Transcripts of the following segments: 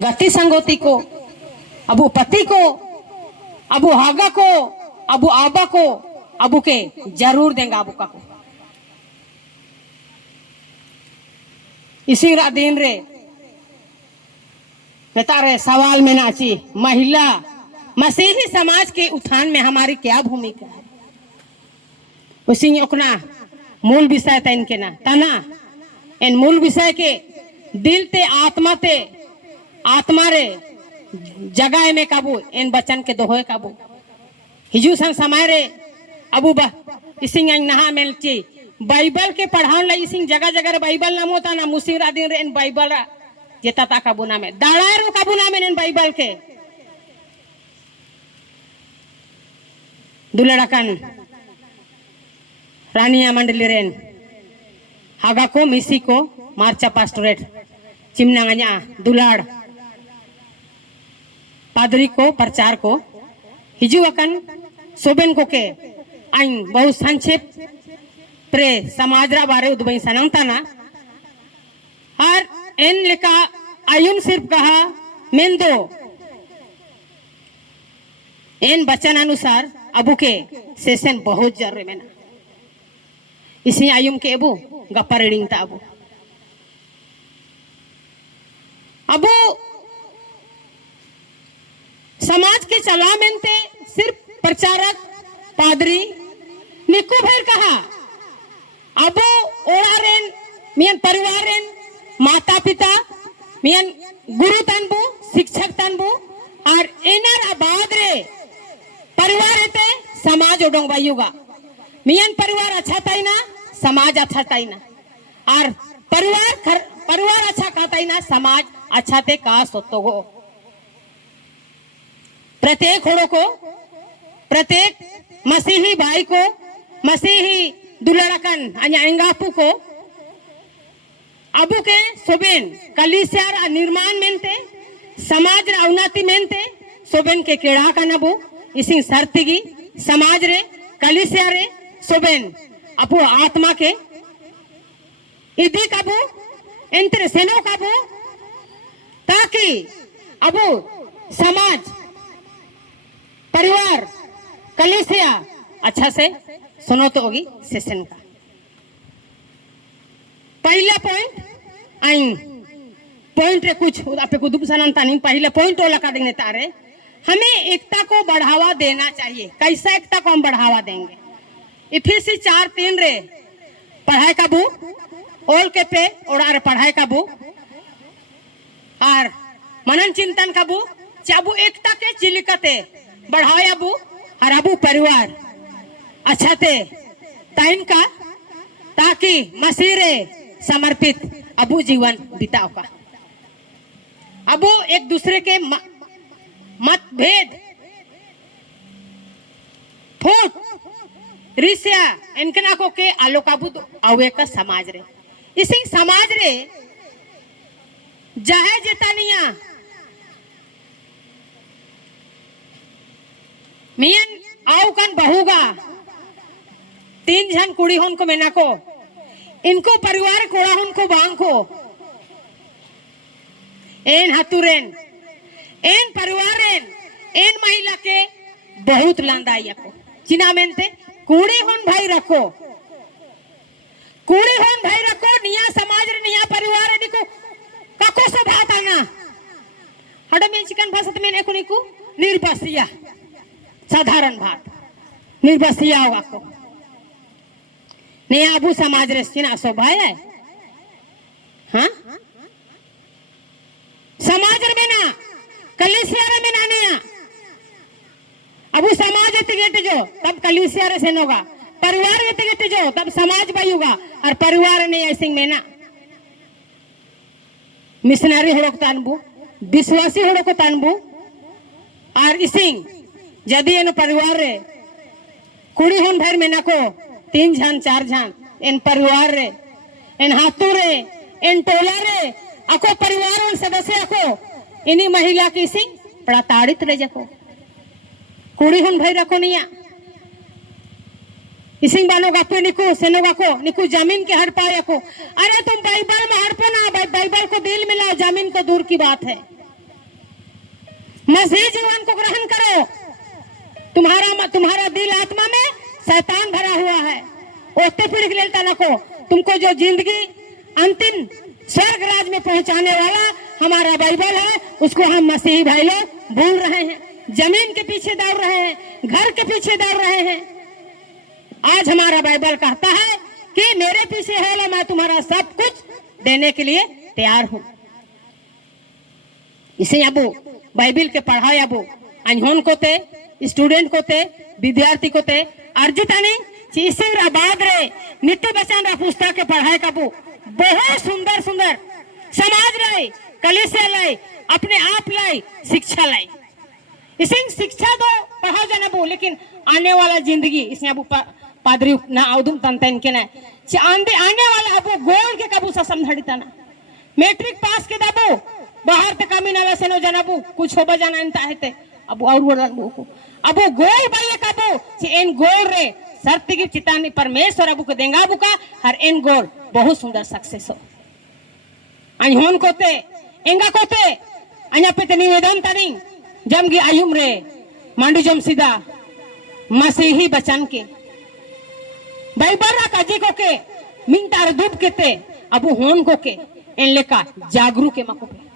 गति संगोती को, अबू पति को, अबू हागा को, अबू आबा को, अबू के जरूर देंगे अबू का को। इसी दिन रे बेतारे सवाल में नाची महिला मसीही समाज के उत्थान में हमारी क्या भूमिका है। उसी ओकना मूल विषय था इनके ना तना इन मूल विषय के दिल ते आत्मा रे जगह में काबू इन बचन के दोहे काबू हिजू सन समय रे अबू इसिंग नहा मेलची बाइबल के पढ़ान ला इसिंग जगह जगह रे बाइबल नाम होता ना मुसीरा दिन रे इन बाइबल रा जेता ता काबू नाम है दाड़ारो काबू नाम है इन बाइबल के दुलड़कन रानिया मंडली रेन हागा को मिसी को मार्चा पास्टोरेट चिमनांगanya दुलाड़ पादरी को प्रचार को हिजू अकन सोबेन को के आइन बहुत संक्षेप प्रे समाजरा बारे उदबई सनंगताना और इन लिखा आयुन सिर्फ कहा मेंदो इन बचन अनुसार अबू के सेशन बहुत जरूरी में ना इसी आयुम के अबू गप्पा रीडिंग था अबू समाज के चला मेनते सिर्फ प्रचारक पादरी निको भर कहा अबू ओरारेन मियन परिवारेन माता पिता मियन गुरु तनबू शिक्षक तनबू और एनर आबाद रे परिवार हेते समाज ओडोंग बायुगा मियन परिवार अच्छा ताई ना समाज अच्छा ताई ना और परिवार अच्छा कहता ना समाज अच्छा ते का सोतो गो प्रत्येक होड़ो को प्रत्येक मसीही भाई को मसीही दुलड़कन अंगापू को अबू के सोबेन कलिसियार निर्माण मेनते समाज रा उन्नति मेनते सोबेन के केड़ा का नबू इसी सर्तिगी समाज रे कलिसिया रे सोबेन अपू आत्मा के इदी कबू इंटर सेनो कबू ताकि अबू समाज परिवार कलिसिया अच्छा से सुनो तो होगी सेशन का पहला पॉइंट आइन पॉइंट रे कुछ आपे को दुपसनता नहीं पहला पॉइंट वो लगा देंगे तारे हमें एकता को बढ़ावा देना चाहिए। कैसा एकता को हम बढ़ावा देंगे? इफिसी 4:3 रे पढ़ाई का बू ओल के पे और पढ़ाई का बू और मनन चिंतन का बू चाबू एकता के चिलिकते बढ़ाओ अबू और अबू परिवार अच्छा ते टाइम का ताकि मसीरे समर्पित अबू जीवन बिताओ का अबू एक दूसरे के मतभेद फूट रिसिया इनकना को के आलोकाबू आवे का समाज रे इसी समाज रे जहे जेतानिया मियन आओ कन बहुगा 3 जन कुड़ी होन को मेना को इनको परिवार कोड़ा होन को बांग को एन हतुरेन एन परिवारेन एन महिला के बहुत लांदाई को चिना मेनते कुड़ी होन भाई रखो निया समाज रे निया परिवार रे निको काको से बात आना हड में चिकन भाषा में एको निको निर्बसिया साधारण बात निर्बसिया होगा को नया अबू समाज रे चिना सो भाई है हाँ समाज रे में ना कलिसिया रे में ना नया अबू समाज गेट जो तब कलिसिया रे से नोगा परिवार गेट जो तब समाज बायुगा और परिवार ने ऐसे में ना मिशनरी होड़ो को तानबू विश्वासी होड़ो को तानबू और इसिंग जदि इन परिवार रे कुड़ी होन भर में नको 3 जन 4 जन इन परिवार रे इन हाथों रे इन टोला रे अको परिवार और सदस्य अको इन्हीं महिला की सिंह बड़ा ताड़ित रह जको कुड़ी होन भाई रखो निया इसी बानो गापे निको सेनो गाको निको जमीन के हड़ पाए को अरे तुम बाइबल में हड़ पे ना बाइबल को दिल मिलाओ जमीन को दूर की बात है मसीह जीवन को ग्रहण करो। तुम्हारा दिल आत्मा में शैतान भरा हुआ है। ओते पीढ़ी के लिए को तुमको जो जिंदगी अंतिम स्वर्ग राज में पहुंचाने वाला हमारा बाइबल है, उसको हम मसीही भाई लोग भूल रहे हैं। जमीन के पीछे दौड़ रहे हैं, घर के पीछे दौड़ रहे हैं। आज हमारा बाइबल कहता है कि मेरे पीछे है, मैं तुम्हारा सब कुछ देने के लिए तैयार हूं। इसे अब बाइबिल के पढ़ाए अब अनहोन को ते स्टूडेंट को ते विद्यार्थी को ते अर्जितानी चीसिंग आबाद रे नित्य बचन रा पुस्तक के पढ़ाए कबू बहुत सुंदर सुंदर समाज लाई, कलिसिया लाई, अपने आप लाई, शिक्षा लाई। इसे शिक्षा तो पढ़ाओ जाना बो, लेकिन आने वाला जिंदगी इसने अब पादरी ना आउदुम तंतन के ना आने वाला अब गोल के कबू सा समझड़ता ना मैट्रिक पास के दबो बाहर तक कमी ना वैसे नो जानबू कुछ हो बजाना अंता है अब और वो को अब गोल भाई कबू से इन गोल रे सर्ति की चितानी परमेश्वर अब को देंगा बुका हर इन गोल बहुत सुंदर सक्सेस हो। अनहोन कोते एंगा कोते अन्या पे निवेदन तनी जमगी आयुम रे मांडू जम सीधा मसीही बचन के बाइबल काजी को के मिंटार दूब केते अब होन को के इन लेका जागरूक के मको पे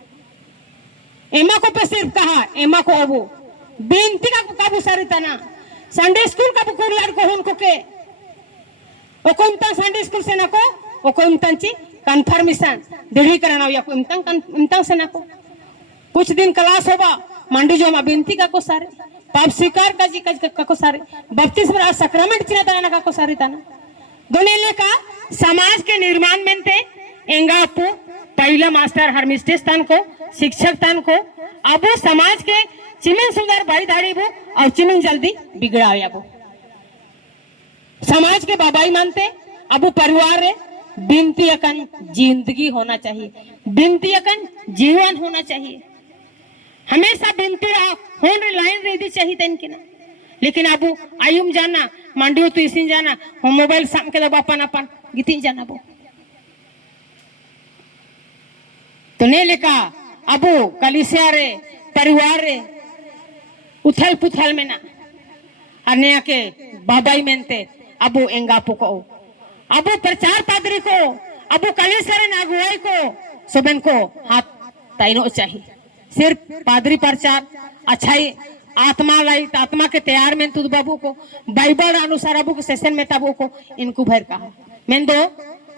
एमा को पे सिर्फ कहा एमा को अब बेनती का काबू सारिताना संडे स्कूल का बुकुर यार को होन को के ओ को इम्तन संडे स्कूल से ना को ओ को इम्तन ची कन्फर्मेशन दृढ़ी कराना या को इम्तन से ना को कुछ दिन क्लास होगा मांडी जो मा बेनती का को सारे पाप स्वीकार का जी का को सारे बपतिस्मा सक्रमेंट चिना तना का को सारे तना दोने का समाज के निर्माण में ते एंगा पु पहला मास्टर हरमिस्टेस तन को शिक्षक तन को अब समाज के चिमिन सुंदर भाई धाड़ी वो और चिमिन जल्दी बिगड़ाया वो समाज के बाबाई मानते अब परिवार रे बिनती अकन जिंदगी होना चाहिए, बिनती अकन जीवन होना चाहिए। हमेशा बिनती होन लाइन रही चाहिए इनके ना, लेकिन अब आयुम जाना मांडियो तो इसी जाना हो मोबाइल साम के दबा अपन अपन गीती जाना वो तो नहीं लिखा अब कलिसिया रे परिवार रे उथल पुथल में ना अन्य के बाबाई मेनते अब एंगा पुको अब प्रचार पादरी को अब कलिसिया रे नागुआई को सबन को हाथ ताइनो चाहिए। सिर्फ पादरी प्रचार अच्छाई आत्मा लाई आत्मा के तैयार में तुद बाबू को बाइबल अनुसार अबू के सेशन में तबू को इनको भर कहा मैं दो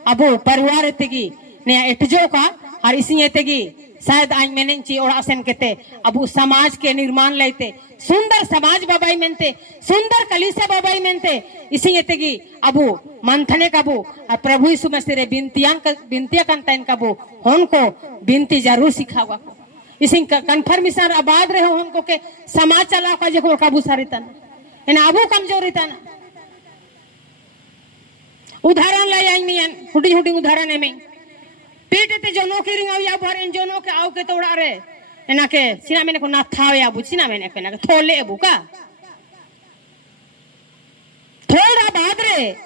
अबू परिवार एतेगी ने एटजो का और इसी एतेगी शायद आज मैंने ची और आसन कहते अबू समाज के निर्माण लेते सुंदर समाज बाबाई मेनते सुंदर कलीसिया बाबाई मेनते इसी एतेगी अबू मंथने कबू और प्रभु यीशु मसीह रे बिनतियां कंतन कबू होन को बिनती जरूर सिखावा को इसी कन्फर्मेशन आबाद रहे उनको के समाज चला का जो काबू सारी तना इन अबू कमजोरी तना उदाहरण लाई आई मियन हुडी हुडी उदाहरण में पीटते जोनो के रिंग या भर इन जोनो के आउ के तोड़ा रे एना के सिना मैंने को ना था या बुझिना मैंने के ना थोले अबू का थोड़ा बाद रे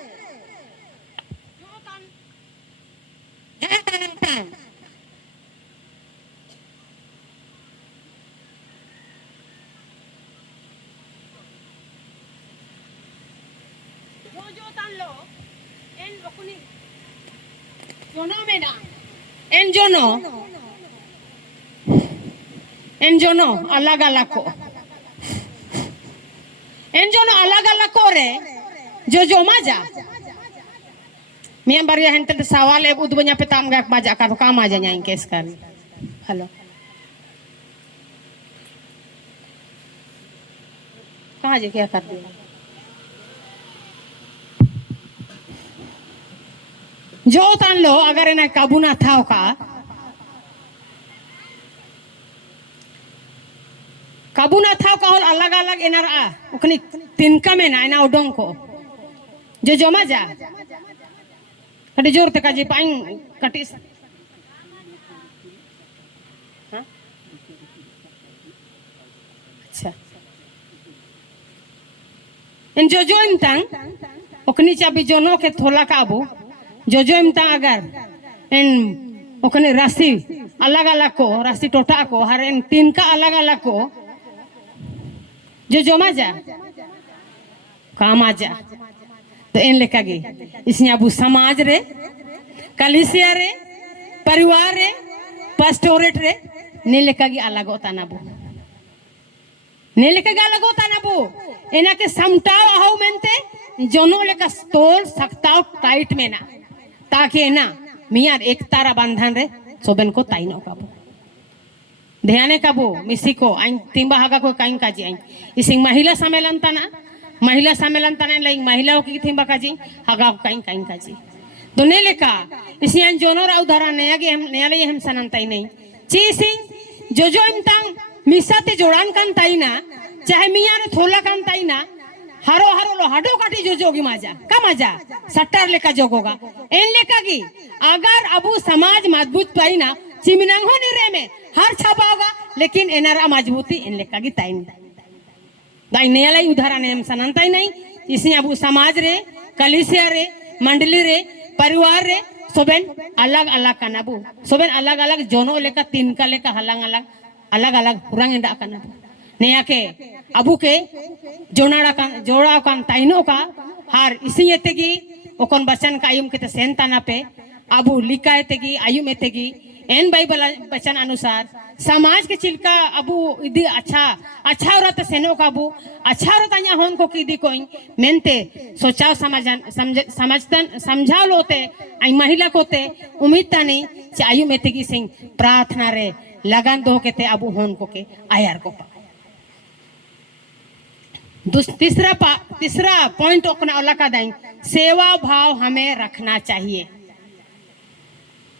एनजोनो अलग अलग को रे जो मजा मियां बारिया हंते सवाल है उद बन्या पे ताम गा मजा का तो काम आ जाए केस कर हेलो कहां जे क्या कर दिया जो तान लो अगर इन्हें काबू ना था का काबू ना था का अलग अलग इनर आ उकनी तिनका में ना इना उडोंग को जो जमा जा कटी जोर तक जी पाइन कटी हाँ अच्छा इन जो इंतंग उकनी चाबी जोनो के थोला काबू जो इम्ता अगर इन ओकने राशि अलग अलग को राशि टोटा को हर इन तीन का अलग अलग को जो मजा काम आजा तो इन लेका गे इसने अबू समाज रे कलिसिया रे परिवार रे पास्टोरेट रे ने लेका गे अलग होता ना बो ने लेका गे अलग होता ना बो एना के समटाव आहो मेनते जोनो लेका तोल सकताव टाइट में ना ताकि ना मियार एक तारा बंधन रे सोबन को ताइनो काबो ध्यान काबो मिसी को आइन तिंबा हागा को काइन काजी आइन इसिंग महिला सम्मेलन तना लाइक महिलाओं की थिंबा काजी हागा को काइन काजी दोने लेका इसियान जोनो रा उदाहरण नया ले हम सनंताई नहीं ची सिंग जो इमतांग मिसाते जोड़ान कान ताइना चाहे मियार थोला कान ताइना हरो लो हडो काटी जो जोगी माजा का मजा सट्टार लेका जोगोगा एन लेका की अगर अबू समाज मजबूत पाई ना चिमनंग हो निरे में हर छापा होगा लेकिन एनरा मजबूती इन लेका की ताइन दाई नया लाई उदाहरण हम सनंताई नहीं इसी अबू समाज रे कलिसिया रे मंडली रे परिवार रे सोबेन अलग अलग कनाबू सोबेन अलग अलग जोनो लेका तीन का लेका अलग अलग हुरंग इंदा कनाबू नया के अबू के जोड़ा कान ताइनो का हार इसी एतेगी ओकन बचन का आयुम के सेन ताना पे अबू लिखा एतेगी आयुम एतेगी एन बाइबल बचन अनुसार समाज के चिल्का अबू इदी अच्छा औरत सेनो का अबू अच्छा औरत अन्या होन को की दी कोई मेनते सोचाओ समझतन समझाओ लोते आई महिला कोते उम्मीद तानी चे आयुम एतेगी सिंह प्रार्थना रे लगन दो के ते अबू होन को के आयार को तीसरा पॉइंट ओकना अलका दाई सेवा भाव हमें रखना चाहिए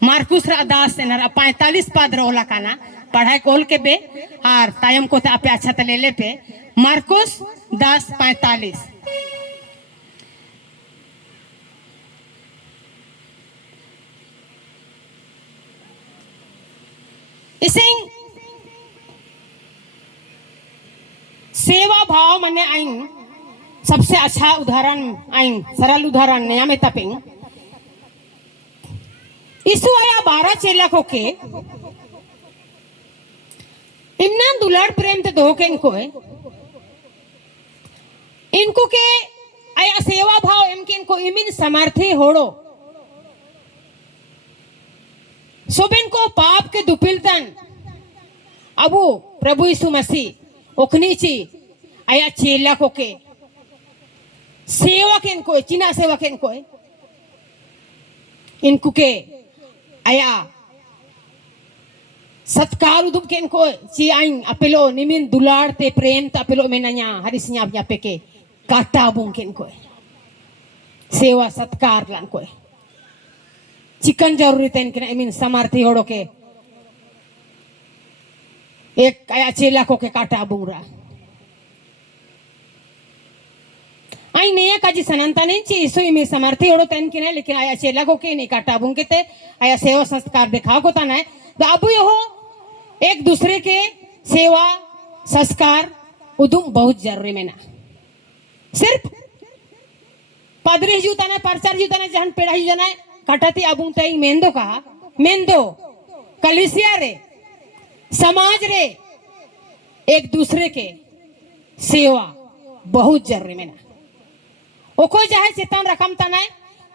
मार्कुस दास 45 पद रोला काना पढ़ाई कोल के बे और तायम को ते आपे अच्छा तले ले पे मार्कुस 10:45 इसे सेवा भाव मने आइन सबसे अच्छा उदाहरण आइन सरल उदाहरण नया में तपिंग इसु आया 12 चेला को के इमना दुलार प्रेम ते दो के इनको के आया सेवा भाव इनके इनको इमिन समर्थी होड़ो सोबिन को पाप के दुपिलतन अबू प्रभु यीशु मसीह ओखनी ची आया चेला को के सेवा के इनको चिना सेवा के इनको के आया सत्कार उदुम के इनको ची आइन अपेलो निमिन दुलार ते प्रेम ता अपेलो मेनanya harisnya apnya peke kata mungkin ko सेवा सत्कार lan ko चिकन जरूरी तेन के इमिन समर्थी होड़ो के एक आया चेला को के काटा बुंगरा आई नया काजी सनंता नहीं ची इसो इमी समर्थी होड़ो तेन के लेकिन आया चेला को के नहीं काटा बुंग के ते आया सेवा संस्कार दिखाओ को तना है तो अब यो एक दूसरे के सेवा संस्कार उदुम बहुत जरूरी में ना सिर्फ पादरी जूता ना परचार जूता ना जहन पेड़ा जना कटाती अबुंग तई मेंदो कहा मेंदो कलिसिया रे समाज रे एक दूसरे के सेवा बहुत जरूरी में ना ओको चाहे चेतन रकम तना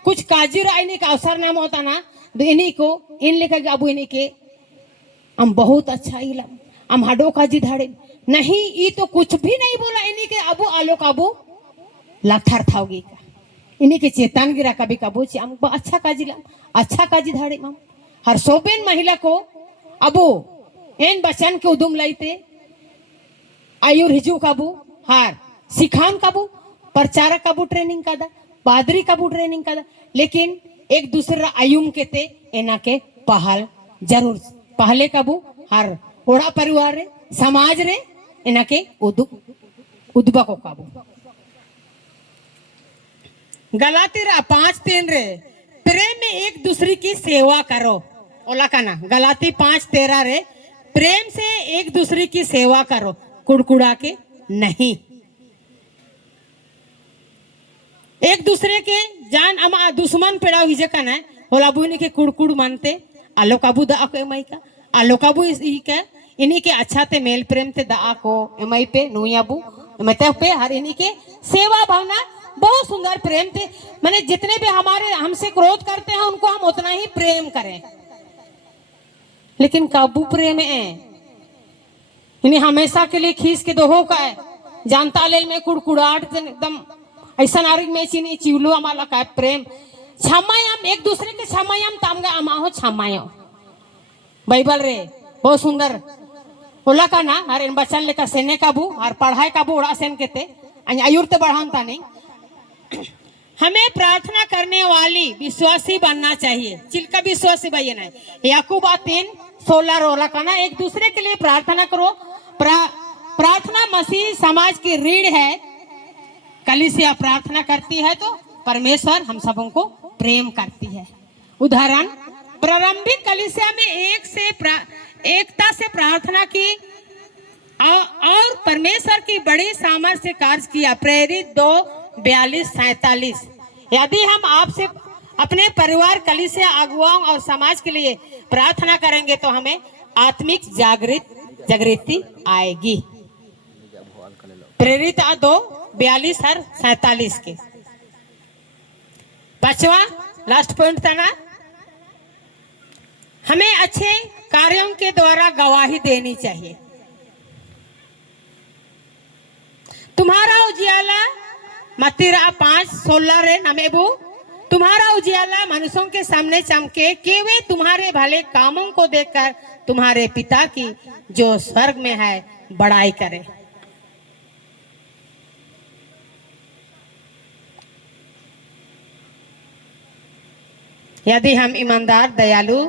कुछ काजी आईने का अवसर नाम होता ना तो इन्हीं को इन लेकर अबू इन्हीं के हम बहुत अच्छा इलम हम हडो काजी धाड़े नहीं ये तो कुछ भी नहीं बोला इन्हीं के अबू आलोक अबू लाथार थाओगी का इन्हीं के चेतन गिरा कभी कबू ची हम अच्छा काजी लम अच्छा काजी धाड़े मम हर सोबेन महिला को अबू एन बचन के उदुम लाइते आयुर हिजू काबू हार सिखान काबू प्रचारक काबू ट्रेनिंग का दा पादरी काबू ट्रेनिंग का दा लेकिन एक दूसरा आयुम के ते एना के पहल जरूर पहले काबू हर ओड़ा परिवार रे समाज रे एना के उदबा को काबू गलाती 5:3 रे प्रेम में एक दूसरे की सेवा करो ओला काना गलाती 5:13 रे प्रेम से एक दूसरे की सेवा करो कुड़कुड़ा के नहीं एक दूसरे के जान अमा दुश्मन पेड़ा हुई जकन है होला बुनी के कुड़कुड़ मानते आलो काबू दा को एमई का आलो काबू ई के इन्हीं के अच्छा ते मेल प्रेम ते दा को एमई पे नुयाबू मतलब पे हर इन्हीं के सेवा भावना बहुत सुंदर प्रेम थे। मैंने जितने भी हमारे हमसे क्रोध करते हैं उनको हम उतना ही प्रेम करें, लेकिन काबू प्रेम है इन्हें हमेशा के लिए खींच के दोहो का है जानता ले में कुड़कुड़ाहट एकदम ऐसा नारिक में चीनी चिवलो हमारा का प्रेम क्षमायाम एक दूसरे के क्षमायाम तामगा अमाहो क्षमायो बाइबल रे बहुत सुंदर बोला का ना अरे बचन लेकर सेने काबू और पढ़ाई काबू उड़ा सेन के ते आयुर ते बढ़ाता नहीं। हमें प्रार्थना करने वाली विश्वासी बनना चाहिए, चिल्का विश्वासी भाई ना याकूबा 3:16 रोला का ना एक दूसरे के लिए प्रार्थना करो। प्रार्थना मसीह समाज की रीढ़ है। कलीसिया प्रार्थना करती है तो परमेश्वर हम सबों को प्रेम करती है। उदाहरण प्रारंभिक कलीसिया में एकता से प्रार्थना की और परमेश्वर की बड़ी सामर्थ से कार्य किया। प्रेरित 2:42-47। यदि हम आपसे अपने परिवार कलीसिया अगुवाओं और समाज के लिए प्रार्थना करेंगे तो हमें आत्मिक जागृति आएगी। प्रेरित 2:42-47 के 5वां लास्ट पॉइंट था ना, हमें अच्छे कार्यों के द्वारा गवाही देनी चाहिए। तुम्हारा उजियाला मत्ती 5:16 रे नमेबू तुम्हारा उजियाला मनुष्यों के सामने चमके कि वे तुम्हारे भले कामों को देखकर तुम्हारे पिता की जो स्वर्ग में है बड़ाई करे। यदि हम ईमानदार, दयालु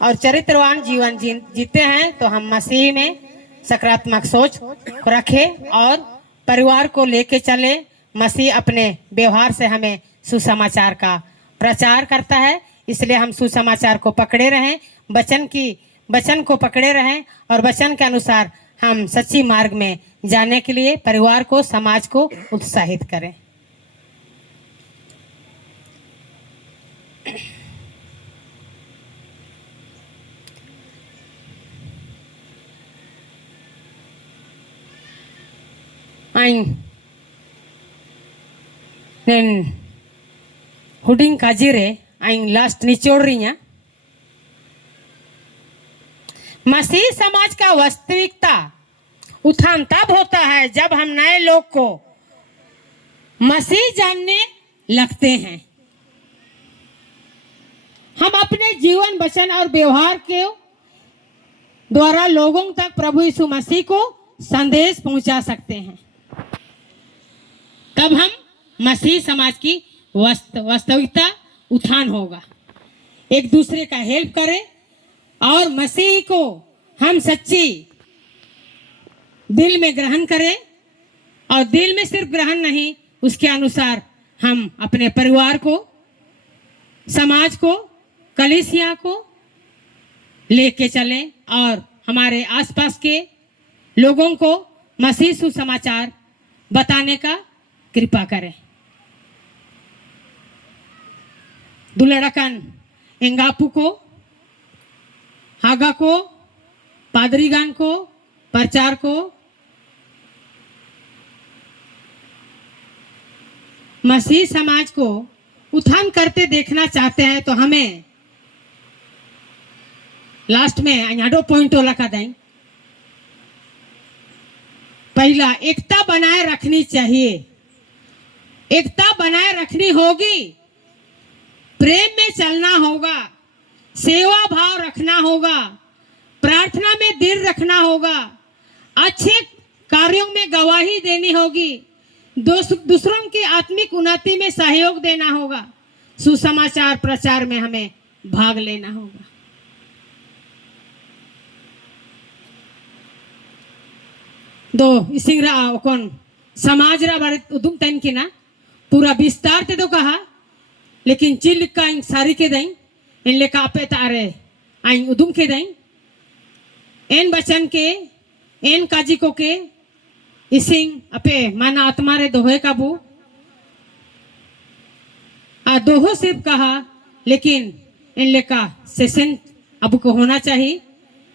और चरित्रवान जीवन जीते हैं तो हम मसीह में सकारात्मक सोच रखें और परिवार को लेके चले। मसीह अपने व्यवहार से हमें सुसमाचार का प्रचार करता है, इसलिए हम सुसमाचार को पकड़े रहें, वचन को पकड़े रहें और वचन के अनुसार हम सच्ची मार्ग में जाने के लिए परिवार को, समाज को उत्साहित करें। हुडिंग काजीरे लास्ट निचोड़ रही हैं। मसीह समाज का वास्तविकता उत्थान तब होता है जब हम नए लोग को मसीह जानने लगते हैं। हम अपने जीवन, वचन और व्यवहार के द्वारा लोगों तक प्रभु यीशु मसीह को संदेश पहुंचा सकते हैं। तब हम मसीह समाज की वास्तविकता उत्थान होगा। एक दूसरे का हेल्प करें और मसीह को हम सच्ची दिल में ग्रहण करें और दिल में सिर्फ ग्रहण नहीं, उसके अनुसार हम अपने परिवार को, समाज को, कलीसिया को लेके चलें और हमारे आसपास के लोगों को मसीह सुसमाचार बताने का कृपा करें। दुलड़कन एंगापू को, हागा को, पादरीगान को, प्रचार को मसीह समाज को उत्थान करते देखना चाहते हैं तो हमें लास्ट में यहाँ पॉइंट लगा दें। पहला, एकता बनाए रखनी चाहिए। एकता बनाए रखनी होगी, प्रेम में चलना होगा, सेवा भाव रखना होगा, प्रार्थना में दिल रखना होगा, अच्छे कार्यों में गवाही देनी होगी, दूसरों की आत्मिक उन्नति में सहयोग देना होगा, सुसमाचार प्रचार में हमें भाग लेना होगा। दो इसिंगरा कौन समाज रा बारे उदुम तन की ना पूरा विस्तार ते तो कहा, लेकिन चिल का इन सारी के दई इन ले कापे तारे आइन उदुम के दई एन बचन के एन काजी को के इसिंग अपे माना आत्मा रे दोहे काबू आ दोहो सिर्फ कहा, लेकिन इन ले का सेशन अब को होना चाहिए।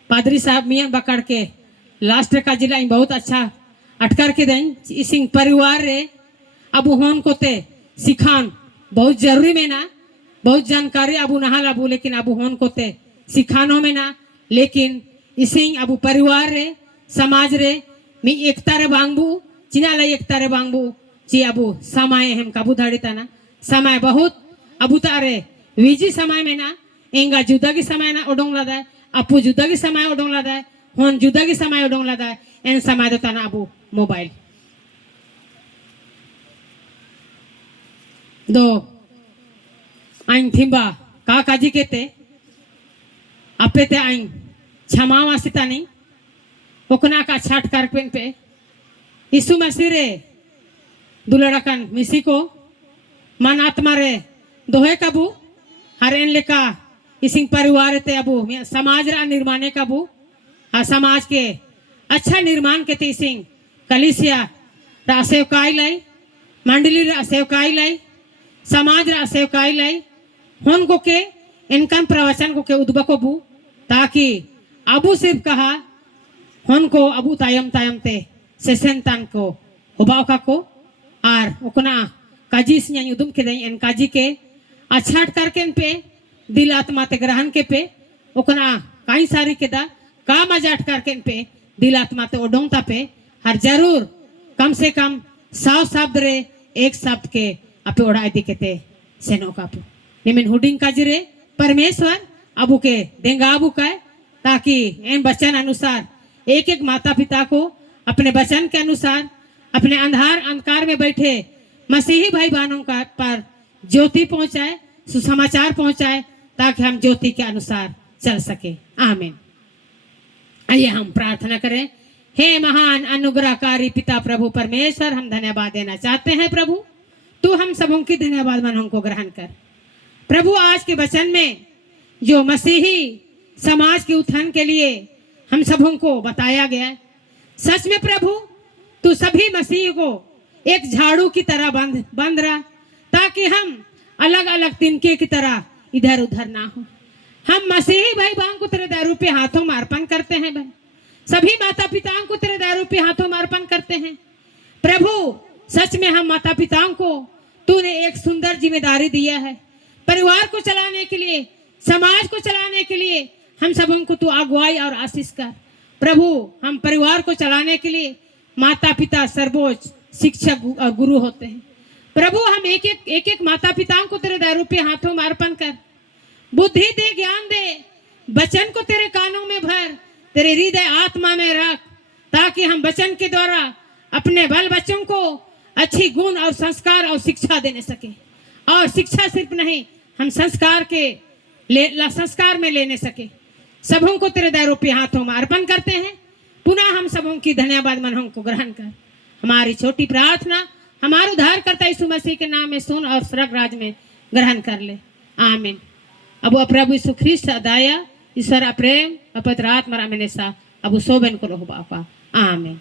पादरी साहब मियां बकड़ के लास्ट का जिला बहुत अच्छा अटकर के दें इसिंग परिवार रे अब होन कोते सिखान बहुत जरूरी में ना बहुत जानकारी अब नहाल अब लेकिन अब होन कोते सिखानो में ना लेकिन इसिंग अब परिवार रे समाज रे मी एकता रे बांगबू चिना ला एकता रे बांगबू ची अब समय हम काबू धाड़ीता ना समय बहुत अब तारे विजी समय में ना एंगा जुदा की समय ना उडोंग लादा है अपू जुदा की समय उडोंग लादा है होन जुदा की समय उडोंग लादा है एन समय दोता ना अब मोबाइल दो आइन थिम्बा का काजी केते आपे ते आइन क्षमा वासिता नहीं ओकना का छाट कर पेन पे यीशु मसीह रे दुलड़ाकन मिसी को मन आत्मा रे दोहे कबू हर एन लेका इसिंग परिवार ते अबू समाज रा निर्माणे कबू आ समाज के अच्छा निर्माण के ते इसिंग कलिसिया रा सेवकाई लाई मंडली रा सेवकाई लाई समाज रा सेवकाई लाई होन को के इनकम प्रवचन को के उद्बको बू ताकि अबू सिर्फ कहा होन को अबू तायम तायम ते सेसन तान को हुबाव का को आर ओकना काजी से उदुम के दई एन काजी के अछाट करके इन पे दिल आत्मा ते ग्रहण के पे ओकना काई सारी के दा का मजाट करके इन पे दिल आत्मा ते ओडोंगता पे हर जरूर कम से कम 100 शब्द रे एक शब्द के अपे ओढ़ाई दिकेते सेनो कापू निमिन हुडिंग काजी रे परमेश्वर अबू के देंगा अबू का ताकि इन वचन अनुसार एक एक माता पिता को अपने वचन के अनुसार अपने अंधकार में बैठे मसीही भाई बहनों का पर ज्योति पहुंचाए सुसमाचार पहुंचाए ताकि हम ज्योति के अनुसार चल सके आमीन। आइए हम प्रार्थना करें। हे महान अनुग्रहकारी पिता प्रभु परमेश्वर हम धन्यवाद देना चाहते हैं प्रभु तू हम सबों की धन्यवाद मन हमको ग्रहण कर प्रभु। आज के वचन में जो मसीही समाज के उत्थान के लिए हम सबों को बताया गया सच में प्रभु तू सभी मसीह को एक झाड़ू की तरह बंद रहा ताकि हम अलग अलग तिनके की तरह इधर उधर ना हो। हम मसीही भाई बहन को तेरे दारू पे हाथों में अर्पण करते हैं भाई सभी माता पिताओं को तेरे दारू पे हाथों में अर्पण करते हैं प्रभु। सच में हम माता पिताओं को तूने एक सुंदर जिम्मेदारी दिया है परिवार को चलाने के लिए समाज को चलाने के लिए हम सबों को तू अगुवाई और आशीष कर प्रभु। हम परिवार को चलाने के लिए माता पिता सर्वोच्च शिक्षक और गुरु होते हैं प्रभु। हम एक एक माता पिताओं को तेरे दारू पे हाथों में अर्पण कर बुद्धि दे ज्ञान दे वचन को तेरे कानों में भर तेरे हृदय आत्मा में रख ताकि हम वचन के द्वारा अपने बाल बच्चों को अच्छी गुण और संस्कार और शिक्षा देने सके और शिक्षा सिर्फ नहीं हम संस्कार में लेने सके। सबों को तेरे दारू पे हाथों में अर्पण करते हैं पुनः हम सबों की धन्यवाद मन हमको ग्रहण कर। हमारी छोटी प्रार्थना हमारा उद्धारकर्ता यीशु मसीह के नाम में सुन और स्वर्ग राज में ग्रहण कर ले आमीन। अब प्रभु यीशु ख्रिस्ट दया ईश्वर प्रेम अपत्र आत्मा में सा अब सोबन को रहो बापा आमीन।